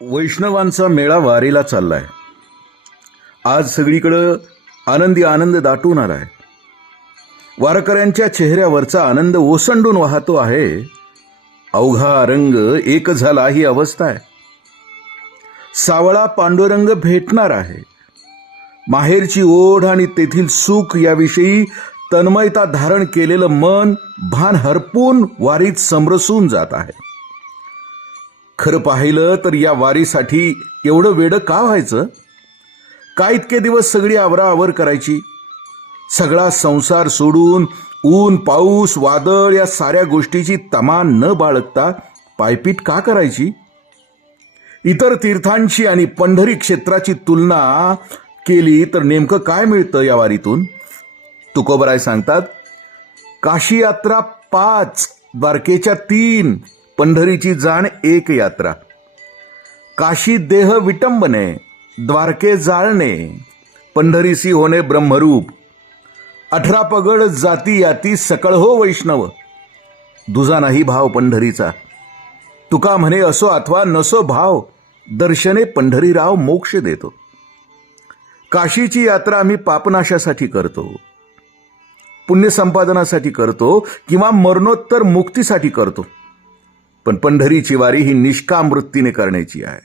वैष्णवांचा मेळा वारीला चाललाय. आज सगळीकडं आनंद दाटून आलाय. वारकऱ्यांच्या चेहऱ्यावरचा आनंद ओसंडून वाहतो आहे. अवघा रंग एक झाला ही अवस्था आहे. सावळा पांडुरंग भेटणार आहे. माहेरची ओढ आणि तेथील सुख याविषयी तन्मयता धारण केलेलं मन भान हरपून वारीत समरसून जात आहे. खरं पाहिलं तर या वारीसाठी एवढं वेडं का व्हायचं? का इतके दिवस सगळी आवराआवर करायची? सगळा संसार सोडून ऊन पाऊस वादळ या साऱ्या गोष्टीची तमा न बाळगता पायपीट का करायची? इतर तीर्थांची आणि पंढरी क्षेत्राची तुलना केली तर नेमकं काय मिळतं या वारीतून? तुकोबराय सांगतात, काशी यात्रा 5, द्वारकेच्या 3, पंढरीची जाण 1 यात्रा. काशी देह विटंबने, द्वारके जाळणे, पंढरीसी होणे ब्रह्मरूप. 18 पगड जाती याती सकळ हो वैष्णव, दुजा नाही भाव पंढरीचा. तुका म्हणे असो अथवा नसो भाव, दर्शने पंढरीराव मोक्ष देतो. काशीची यात्रा आम्ही पापनाशासाठी करतो, पुण्य संपादनासाठी करतो किंवा मरणोत्तर मुक्तीसाठी करतो. पण पंढरीची वारी ही निष्काम वृत्तीने करण्याची आहे.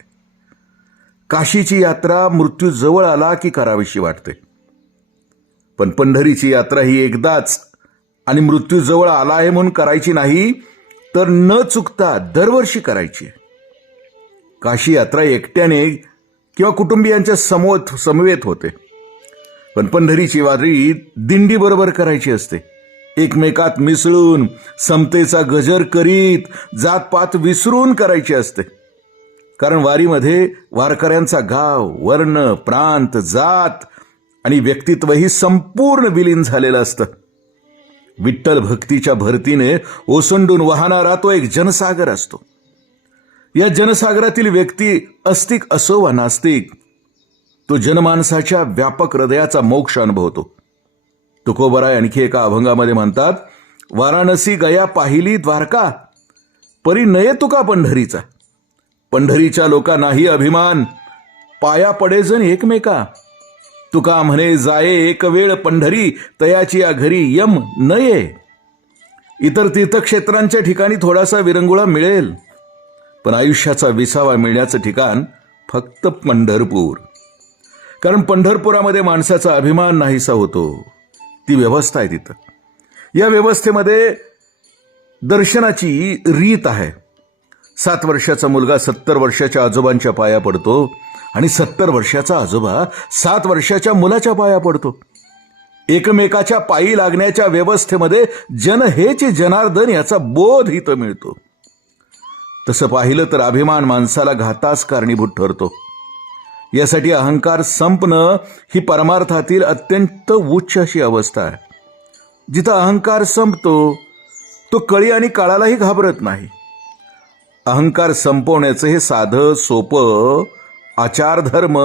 काशीची यात्रा मृत्यू जवळ आला की करावीशी वाटते, पण पंढरीची यात्रा ही एकदाच आणि मृत्यू जवळ आला आहे म्हणून करायची नाही, तर न चुकता दरवर्षी करायची. काशी यात्रा एकट्याने किंवा कुटुंबियांच्या समवेत होते, पण पंढरीची वारी दिंडी बरोबर करायची असते. एकमेकात मिसळून समतेचा गजर करीत जातपात विसरून करायची असते. कारण वारीमध्ये वारकऱ्यांचा गाव, वर्ण, प्रांत, जात आणि व्यक्तित्वही संपूर्ण विलीन झालेलं असतं. विठ्ठल भक्तीच्या भरतीने ओसंडून वाहणारा तो एक जनसागर असतो. या जनसागरातील व्यक्ती अस्तिक असो वा नास्तिक, तो जनमानसाच्या व्यापक हृदयाचा मोक्ष अनुभवतो. तुकोबराय आणखी एका अभंगामध्ये म्हणतात, वाराणसी गया पाहिली द्वारका, परी नये तुका पंढरीचा. पंढरीच्या लोका नाही अभिमान, पाया पडे जण एकमेका. तुका म्हणे जाये एक वेळ पंढरी, तयाची या घरी यम नये. इतर तीर्थक्षेत्रांच्या ठिकाणी थोडासा विरंगुळा मिळेल, पण आयुष्याचा विसावा मिळण्याचं ठिकाण फक्त पंढरपूर. कारण पंढरपुरामध्ये माणसाचा अभिमान नाहीसा होतो. ती व्यवस्था आहे तिथं. या व्यवस्थेमध्ये दर्शनाची रीत आहे. 7 वर्षाचा मुलगा 70 वर्षाच्या आजोबांच्या पाया पडतो आणि 70 वर्षाचा आजोबा 7 वर्षाच्या मुलाच्या पाया पडतो. एकमेकाच्या पायी लागण्याच्या व्यवस्थेमध्ये जन हेच जनार्दन याचा बोध इथं मिळतो. तसं पाहिलं तर अभिमान माणसाला घातास कारणीभूत ठरतो. यासाठी अहंकार संपणं ही परमार्थातील अत्यंत उच्च अशी अवस्था आहे. जिथं अहंकार संपतो तो कळी आणि काळालाही घाबरत नाही. अहंकार संपवण्याचं हे साधं सोपं आचार धर्म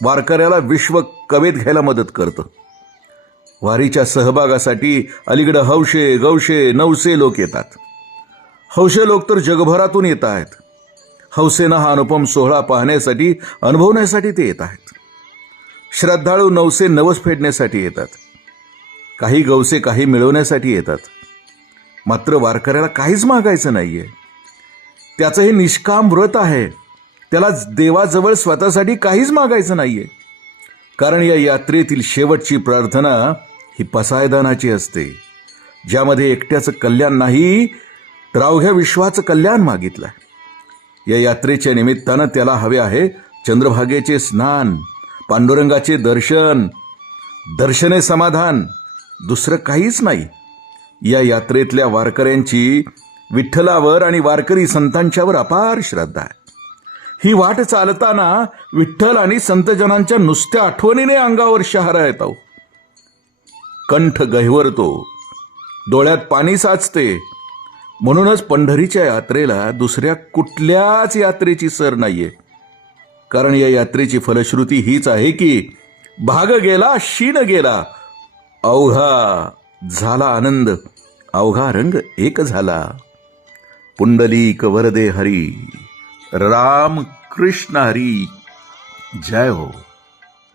वारकऱ्याला विश्व कवेत घ्यायला मदत करतं. वारीच्या सहभागासाठी अलीकडे हौशे गौशे नवसे लोक येतात. हौशे लोक तर जगभरातून येत आहेत. हौसेनं हा अनुपम सोहळा पाहण्यासाठी अनुभवण्यासाठी ते येत आहेत. श्रद्धाळू नवसे नवस फेडण्यासाठी येतात. काही गवसे काही मिळवण्यासाठी येतात. मात्र वारकऱ्याला काहीच मागायचं नाहीये. त्याचं हे निष्काम व्रत आहे. त्याला देवाजवळ स्वतःसाठी काहीच मागायचं नाहीये. कारण या यात्रेतील शेवटची प्रार्थना ही पसायदानाची असते, ज्यामध्ये एकट्याचं कल्याण नाही तर अवघ्या विश्वाचं कल्याण मागितलं. या यात्रेच्या निमित्तानं त्याला हवे आहे चंद्रभागेचे स्नान, पांडुरंगाचे दर्शन, दर्शने समाधान, दुसरं काहीच नाही. या यात्रेतल्या वारकऱ्यांची विठ्ठलावर आणि वारकरी संतांच्यावर अपार श्रद्धा आहे. ही वाट चालताना विठ्ठल आणि संतजनांच्या नुसत्या आठवणीने अंगावर शहारा येतो. कंठ गहिवरतो, डोळ्यात पाणी साचते. म्हणूनच पंढरीच्या यात्रेला दुसऱ्या कुठल्याच यात्रेची सर नाहीये. कारण या यात्रेची फलश्रुती हीच आहे की भाग गेला शीन गेला, अवघा झाला आनंद, अवघा रंग एक झाला. पुंडलीक वरदे हरी, राम कृष्ण हरी. जय हो.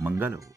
मंगल हो.